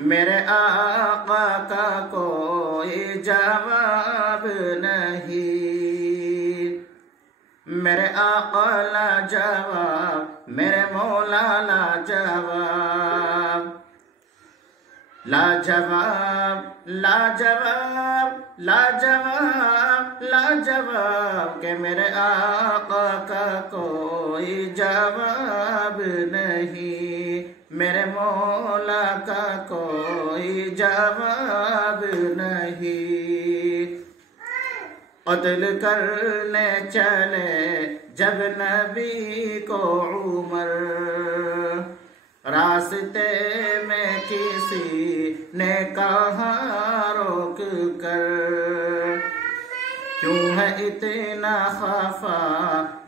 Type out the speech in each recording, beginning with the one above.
میرے آقا کا کوئی جواب نہیں، میرے آقا لا جواب، میرے مولا لا جواب، لا جواب لا جواب لا جواب لا جواب، کہ میرے آقا کا کوئی جواب نہیں، میرے مولا کا کوئی جواب نہیں۔ قتل کرنے چلے جب نبی کو عمر، راستے میں کسی نے کہا روک کر، کیوں ہے اتنا خفا،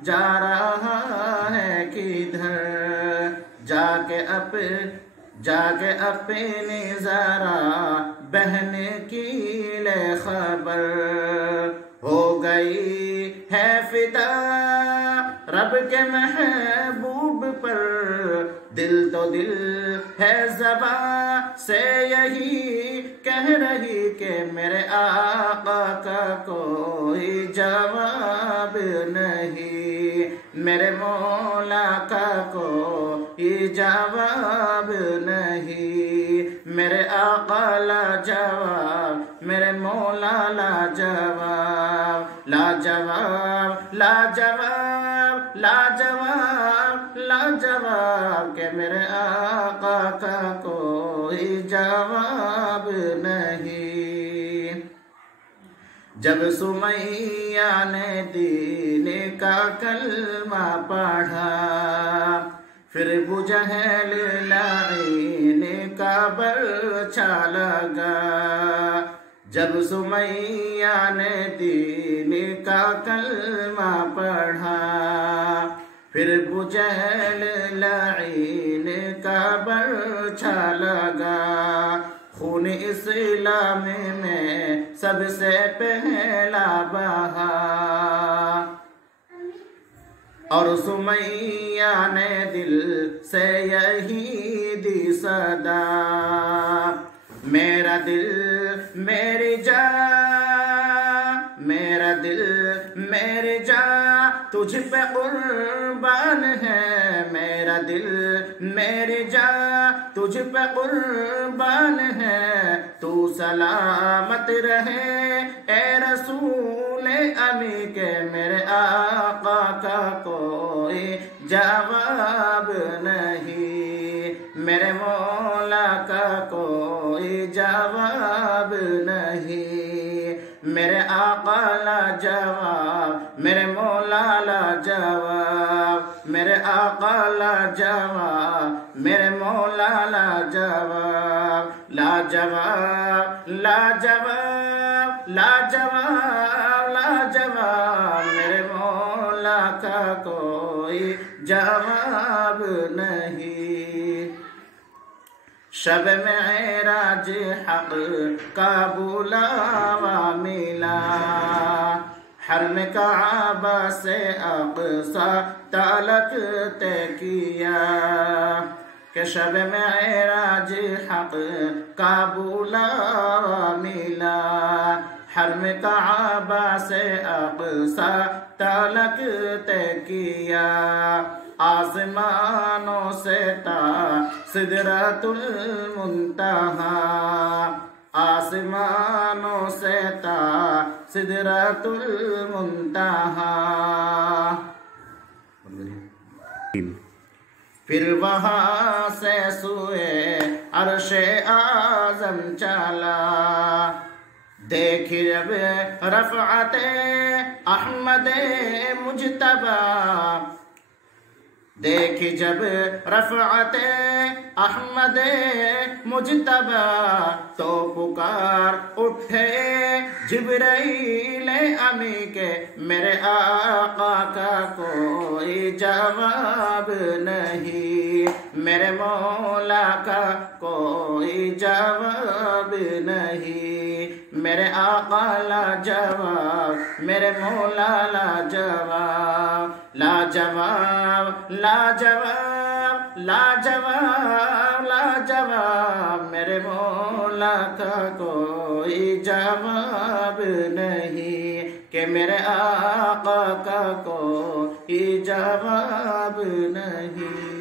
جا رہا ہے کدھر، جا کے اپنی ذرا بہن کی لے خبر، ہو گئی ہے فدا رب کے محبوب پر، دل تو دل ہے زباں سے یہی کہہ رہی کہ میرے آقا کا کوئی جواب نہیں، میرے مولا کا کوئی جواب نہیں، میرے آقا لا جواب، میرے مولا لا جواب، لا جواب لا جواب لا جواب لا جواب، کہ میرے آقا کا کوئی جواب نہیں۔ جب سمیہ نے دین کا کلمہ پڑھا، پھر ابو جہل لعین کا برچا لگا، جب سمیہ نے دین کا کلمہ پڑھا، پھر ابو جہل لعین کا برچا لگا، خون اسلام میں سب سے پہلا بہا، اور سمیہ نے دل سے یہی دی صدا، میرا دل میری جان، میرا دل میری جان تجھ پہ قربان ہے، میرا دل میری جان تجھ پہ قربان ہے، تو سلامت رہے اے رسول امی، کہ میرے آقا کا کوئی جواب نہیں، میرے مولا کا کوئی جواب نہیں، میرے آقا لا جواب، میرے مولا لا جواب، میرے آقا لا جواب، میرے مولا لا جواب، لا جواب لا جواب لا جواب لا جواب، میرے مولا کا کوئی جواب نہیں۔ شب معراج حق کا بلاوا ملا، حرم کعبہ سے اقصی تلک طے کیا، کہ شب معراج حق کا بلاوا ملا، حرم کعبہ سے اقصی تلک طے کیا، آسمانوں سے تا سدرۃ المنتہا، آسمانوں سے تا سدرۃ المنتہا، پھر وہاں سے سوئے عرش اعظم چلا، دیکھ جب رفعت احمد مجتبی، دیکھ جب رفعت احمد مجتبی، تو پکار اٹھے جبرائیل امی، کہ میرے آقا کا کوئی جواب نہیں، میرے مولا کا کوئی جواب نہیں، میرے آقا لا جواب، میرے مولا لا جواب، لا جواب لا جواب لا جواب لا جواب، میرے مولا کا کوئی جواب نہیں، کہ میرے آقا کا کوئی جواب نہیں۔